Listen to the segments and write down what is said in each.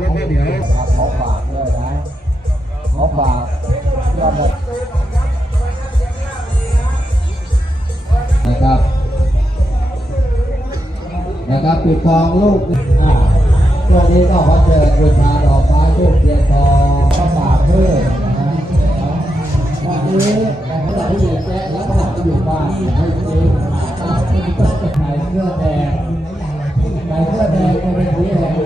แล้วก็เดี๋ยวขอฝากด้วยนะขอฝากยอดนะครับ นะครับปิดทองลูกอ่าช่วงนี้ก็ขอเชิญบูชาดอกไม้ทูบเทียนทองข้าวสารเพื่อนวันนี้นะครับที่อยู่แจ้แล้วก็ที่อยู่บ้านให้จริงนะครับใส่เสื้อแดงใส่เสื้อแดงก็เป็นสีแดง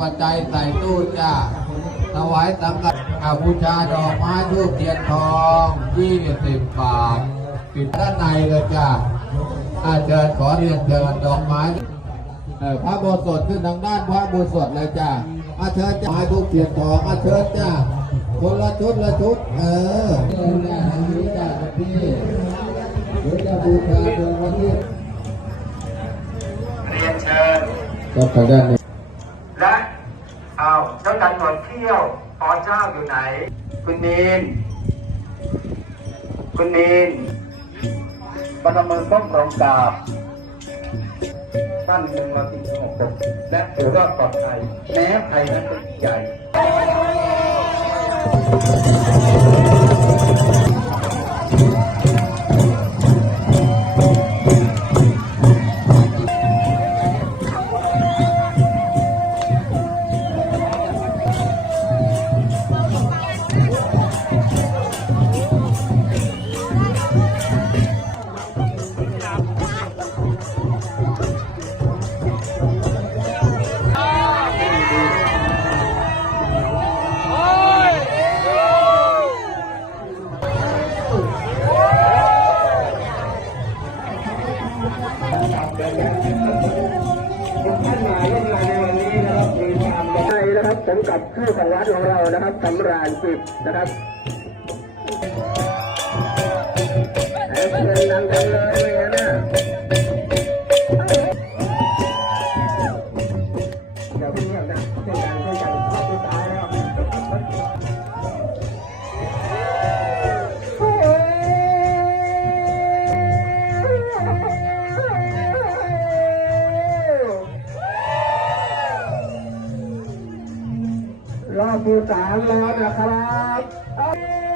ปัจจัยใส่ตู้จ้าถวายสังฆอาบูชาดอกไม้ทูบเทียนทองยี่สิบบาท ปิดด้านในเลยจ้าอาเชิญขอเรียนเชิญดอกไม้พระโบสถขึ้นทางด้านพระโบสถเลยจ้าอาเชิญจ้าไม้ทูบเทียนทองอาเชิญจ้าคนละชุดละชุด เออเนี่ยทางนี้จ้าพี่เดี๋ยวจะบูชาดวงวันที่เรียนเชิญก็ทางด้านนี้ และเอาเจ้ากันหนวด เขี้ยวตอเจ้าอยู่ไหน คุณนีนคุณนีนบรรมือต้องรองกาบบ้านเมืองเราติดสงบสุขและถือว่าปลอดภัยแม้ภัยนั้นเป็นใหญ่ นมาร่วมาในวันนี้นะครับมีความใจนะครับผมกับคู่อของวัดของเรานะครับสำราญจิตนะครับให้เชินดังกันเลย รอบที่สามแล้วนะครับ